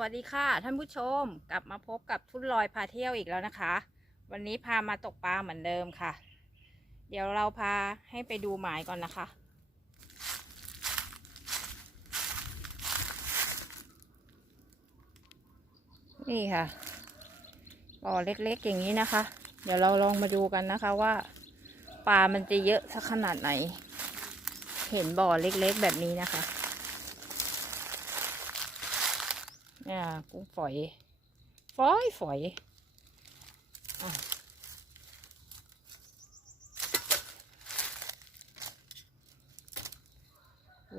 วัสดีค่ะท่านผู้ชมกลับมาพบกับทุ่นลอยพาเที่ยวอีกแล้วนะคะ วันนี้พามาตกปลาเหมือนเดิมค่ะ เดี๋ยวเราพาให้ไปดูหมายก่อนนะคะ นี่ค่ะบ่อเล็กๆอย่างนี้นะคะ เดี๋ยวเราลองมาดูกันนะคะว่าปลามันจะเยอะสักขนาดไหน เห็นบ่อเล็กๆแบบนี้นะคะ เนี่ย กุ้งฝอย ฝอยฝอยอ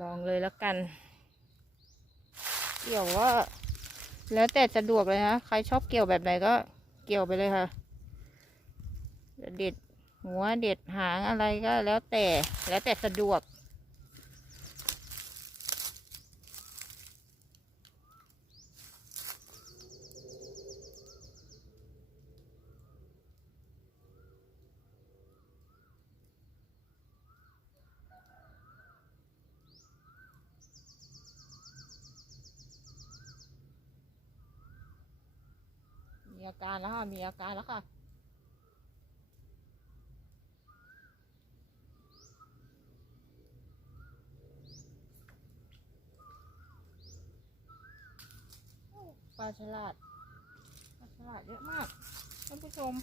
ลองเลยแล้วกัน เกี่ยวว่า แล้วแต่สะดวกเลยนะ ใครชอบเกี่ยวแบบไหนก็เกี่ยวไปเลยค่ะ เด็ดหัวเด็ดหางอะไรก็แล้วแต่ แล้วแต่สะดวก มี อาการแล้วค่ะ มีอาการแล้วค่ะ ปลาฉลาด ปลาฉลาดเยอะมากท่านผู้ชม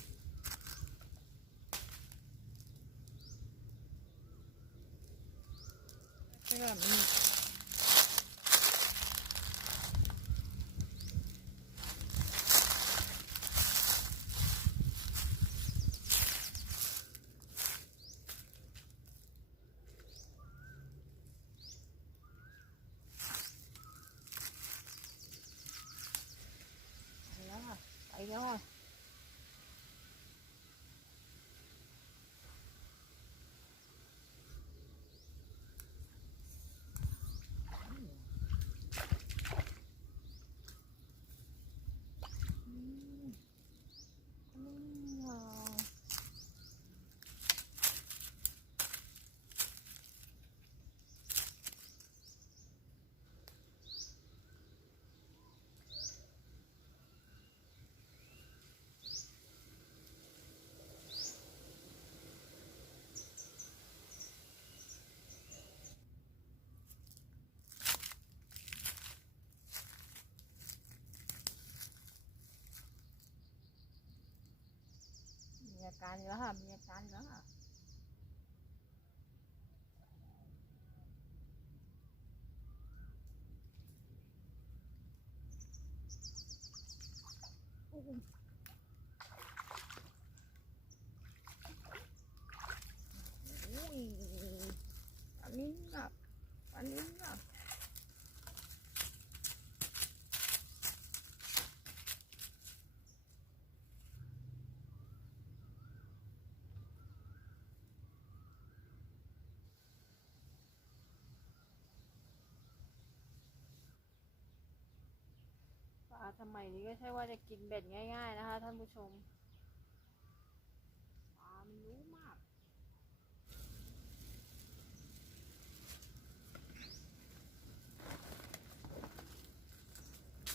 เชื่อมี ไปแล้วค่ะ ไปแล้วค่ะอืมอืมว้าวมี อาการอีกแล้วค่ะมีอาการอีกแล้วค่ะ อุ้ยอันนี้หนักอันนี้หนักปลา สมัยนี้ก็ใช่ว่าจะกินเบ็ดง่าย ๆ นะคะ ท่านผู้ชมปลามันรู้มาก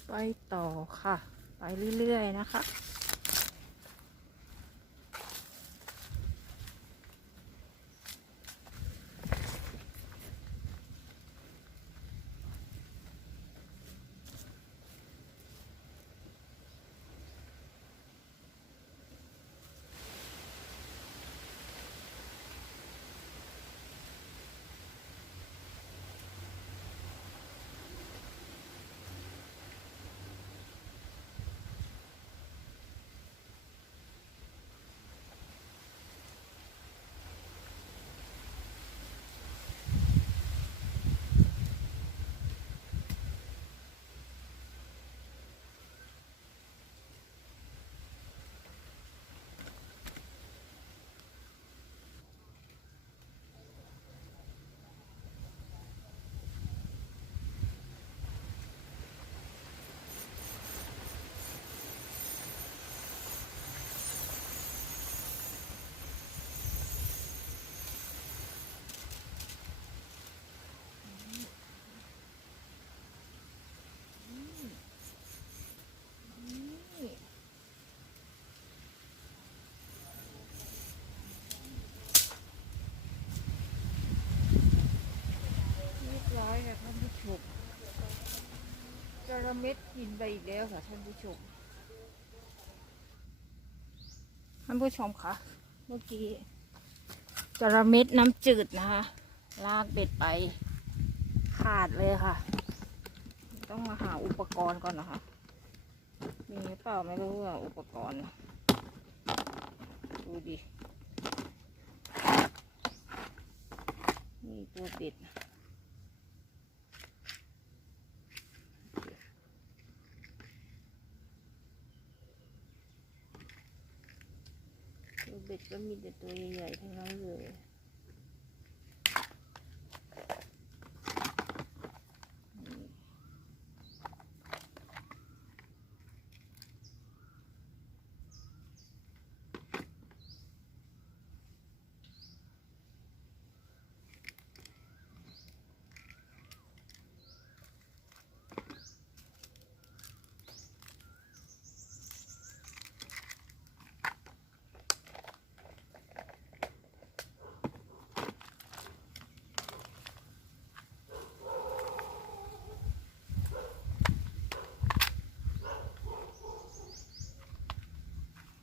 ไปต่อค่ะ ไปเรื่อย ๆ นะคะ น ระเม็ดกินไปอีกแล้วค่ะท่านผู้ชม ท่านผู้ชมคะเมื่อกี้จระเม็ดน้ำจืดนะคะ ลากเบ็ดไป ขาดเลยค่ะ ต้องมาหาอุปกรณ์ก่อนนะคะ มีหรือเปล่าไม่รู้อะอุปกรณ์ ดูดิ นี่ตัวเบ็ดตัว ดก็มีแต่ตัวใหญ่ๆทั้งนั้นเลย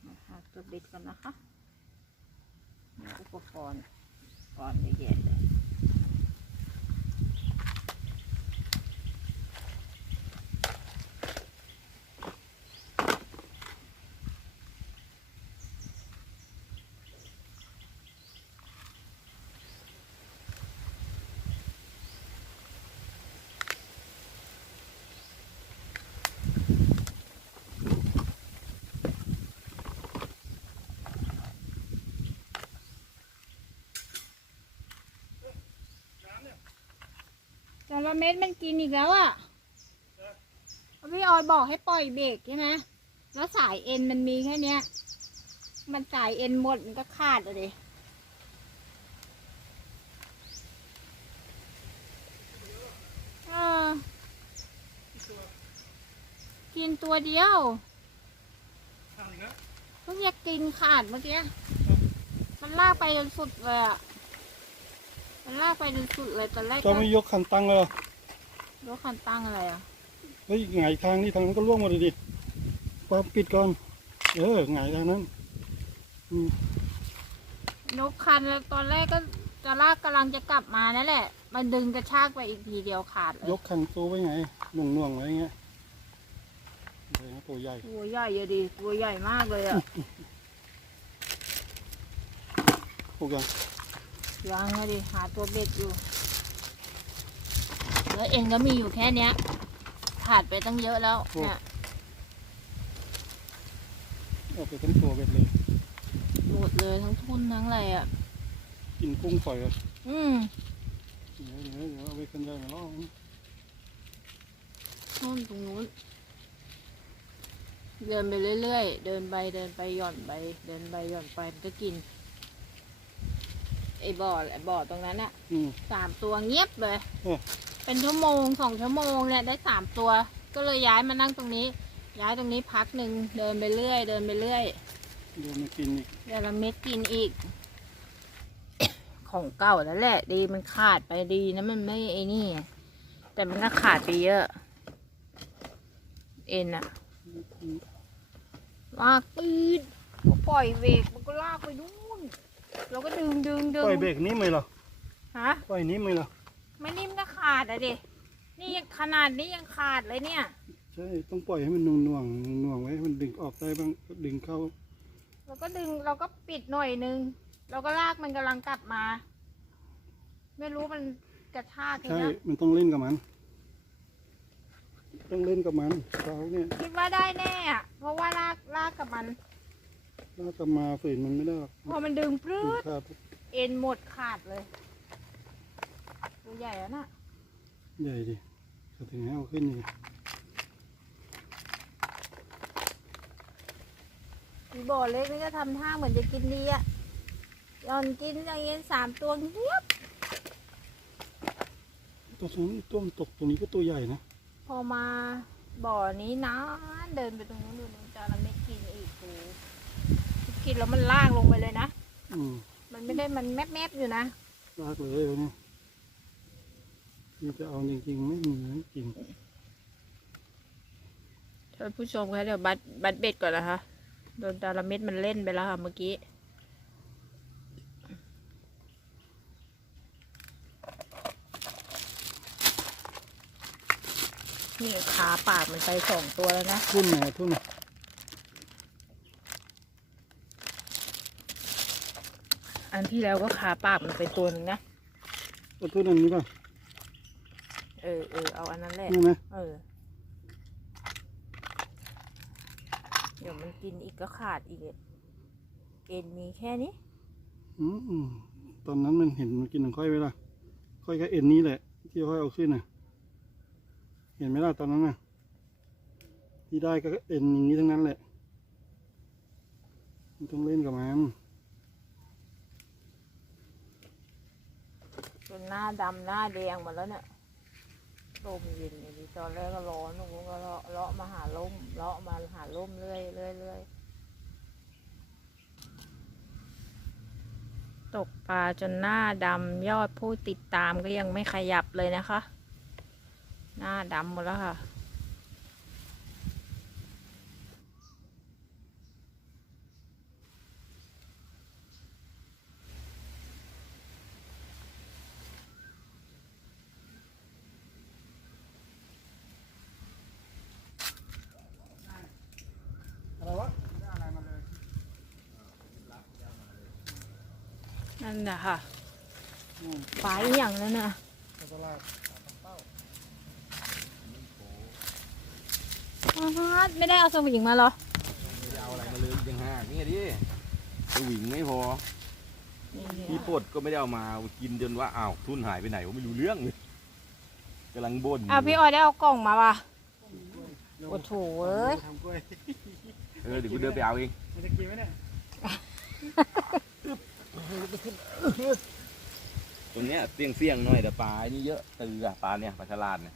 นี่หาตัวเบ็ดก่อ นนะคะมีอุปกรณ์ก่อนเยอะ จระเม็ดมันกินอีกแล้วอะพี่ออยบอกให้ปล่อยเบรกใช่ไหมแล้วสายเอ็นมันมีแค่เนี้ย มันสายเอ็นหมดมันก็ขาดเลยเออกินตัวเดียวเพิ่งจะกินขาดเมื่อกี้ มันลากไปจนสุดเลยอะ มันลากไปจนสุดเลยตอนแรกจะไม่ยกคันตั้งเลยเหรอรถคันตั้งอะไรอะเฮ้ยหงายทางนี่ทางนั้นก็ล่วงหมดเลยดิความปิดก่อน เออหงายทางนั้นนกคันแล้วตอนแรกก็จะลากกำลังจะกลับมานั่นแหละ มันดึงกระชากไปอีกทีเดียวขาดเลยยกคันตัวไว้ไงหน่วงหน่วงๆไว้อย่างเงี้ยเออตัวใหญ่ ตัวใหญ่อะดิตัวใหญ่มากเลยอะพวกยัง ยังอะดิหาตัวเบ็ดอยู่ แล้วเอ็นก็มีอยู่แค่เนี้ยขาดไปตั้งเยอะแล้วเนี่ยเอาไปทั้งตัวเบ็ดเลยหลุดเลยทั้งทุนทั้งอะไรอะกินกุ้งฝอยเลยอืมเดี๋ยวเดี๋ยวเดี๋ยวเอาไปคันใหญ่มาล่องนู่นตรงนู้น เดินไปเรื่อยๆ เดินไปเดินไปหย่อนไป เดินไปหย่อนไปมันก็กิน อ้บ่อไอ้บ่อตรงนั้นอะอืม สามตัวเงียบเลย โอ้ เป็นชั่วโมงสองชั่วโมงเนี่ยได้สามตัว ก็เลยย้ายมานั่งตรงนี้ ย้ายตรงนี้พักหนึ่งเดินไปเรื่อย เดินไปเรื่อยเดี๋ยวมากินอีกเดี๋ยวละเม็ดกินอีก ของเก่าแล้วแหละ ดีมันขาดไปดีนะมันไม่ไอ้นี่ แต่มันก็ขาดไปเยอะ เอ็นอะ ลากปีดก็ปล่อยเบรกมันก็ลากไปนู่น เราก็ดึงดึงดึปงล่อยเบรกนิ่มเลยเหรอฮะปล่อยนิ่มเลยเหรอไม่นิ่มก็ขาดอะดินี่ยังขนาดนี้ยังขาดเลยเนี่ย ใช่ต้องปล่อยให้มันหน่วงหน่วงหน่วงๆไว้ให้มันดึงออกได้บ้างก็ดึงเข้าเราก็ดึงเราก็ปิดหน่อยนึงเราก็ลากมันกำลังกลับมา ไม่รู้มันกระชากทีใช่เนี้ยมันต้องเล่นกับมัน ต้องเล่นกับมันเขาเนี่ยคิดว่าได้แน่อะเพราะว่าลากลากกับมัน ถ้ากลับมาฝืนมันไม่ได้หรอกพอมันดึงปลื้ดึงดขาดเอ็นหมดขาดเลยตัวใหญ่แล้วน่ะ ใหญ่ดิจะถึงให้เอาขึ้นอีกมีบ่อเล็กนี่ก็ทำท่าเหมือนจะกินดีอะย่อนกินอย่างเงี้ยสามตัวเงียบตัวนี้ตัวมันตกตรงนี้ก็ตัวใหญ่นะ พอมาบ่อนี้นะเดินไปตรงนู้นดูนึงจระไม่กินอีกโอ้ กินแล้วมันลากลงไปเลยนะ อืมมันไม่ได้มันแมบแมบๆอยู่นะ ลากเลยวันนี้นี่จะเอาจริงๆไม่มีไม่กินท่านผู้ชมคะเดี๋ยวบัดบัดเบ็ดก่อนนะคะโดนตาละเม็ดมันเล่นไปแล้วค่ะเมื่อกี้ นี่ขาปากมันไปสองตัวแล้วนะ ทุ่นหน่อยทุ่นหน่ อยอันที่แล้วก็ขาปากมันไปตัวหนึ่งนะเอาทุ่นอันนี้ป่ะเออเออเอาอันนั้นแหละนี่ไหมเออ เดี๋ยวมันกินอีกก็ขาดอีกอะเอ็นมีแค่นี้อืมอืมตอนนั้นมันเห็นมันกินของค่อยไว้ล่ะ ค่อยก็เอ็นนี้แหละ ที่ค่อยเอาขึ้นน่ะ เห็นไหมล่ะตอนนั้นน่ะ ที่ได้ก็เอ็นอย่างนี้ทั้งนั้นแหละ มันต้องเล่นกับมัน จนหน้า ดำหน้าแดงหมดแล้วเนี่ยลมเย็นอย่างนี้ตอนแรกก็ร้อนหนูก็เลาะเลาะมาหาลมเลาะมาหาลมเรื่อยเรื่อยเรื่อยตกปลาจนหน้าดำยอดผู้ติดตามก็ยังไม่ขยับเลยนะคะ หน้าดำหมดแล้วค่ะ อะไรวะได้อะไรมาเลย นั่นแหละค่ะอืมปลาอหย่างนั้นน่ะปลาตลาดอ๋อไม่ได้เอาสวิงมาเหรอไม่ได้เอาอะไรมาเลยยังห้านี่ดิสวิงไม่พอพี่ปลดก็ไม่ได้เอามากินจนว่าอ้าวทุนหายไปไหนวะไม่รู้เรื่องเลยกำลังบ่นยู่อ้าวพี่ออยได้เอากล่องมาว่ะโอ้โถเอ้ยทำกล้วยเออเดี๋ยวกูเดินไปเอาเองมันจะกินไหมเนี่ย ตรงเนี้ยเสี่ยงเสี่ยงหน่อยแต่ปลานี่เยอะตือปลาเนี่ยปลาฉลาดเนี่ย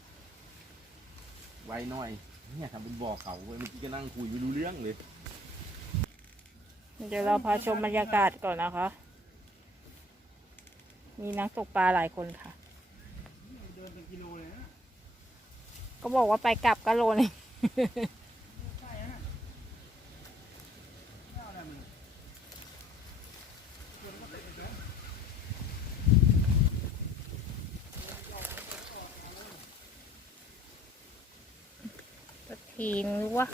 ไวหน่อยเนี่ยทำเป็นบ่อเขาเว้ยเมื่อกี้ก็นั่งคุยไม่รู้เรื่องเลยเดี๋ยวเราพาชมบรรยากาศก่อนนะคะ มีนักตกปลาหลายคนค่ะเดินเป็นกิโลเลยนะก็บอกว่าไปกลับก็โลนึง ใช่ฮะไม่เอาอะไรมัน สัก ทีนึงหรือวะ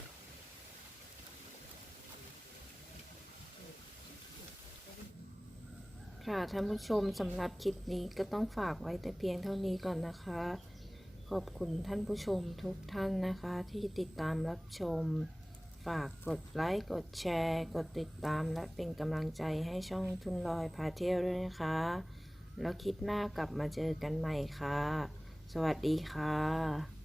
ค่ะท่านผู้ชมสำหรับคลิปนี้ก็ต้องฝากไว้แต่เพียงเท่านี้ก่อนนะคะ ขอบคุณท่านผู้ชมทุกท่านนะคะ ที่ติดตามรับชม ฝากกดไลค์กดแชร์ กดติดตามและเป็นกำลังใจให้ช่องทุนลอยพาเที่ยวด้วยนะคะ แล้วคลิปหน้ากลับมาเจอกันใหม่ค่ะ สวัสดีค่ะ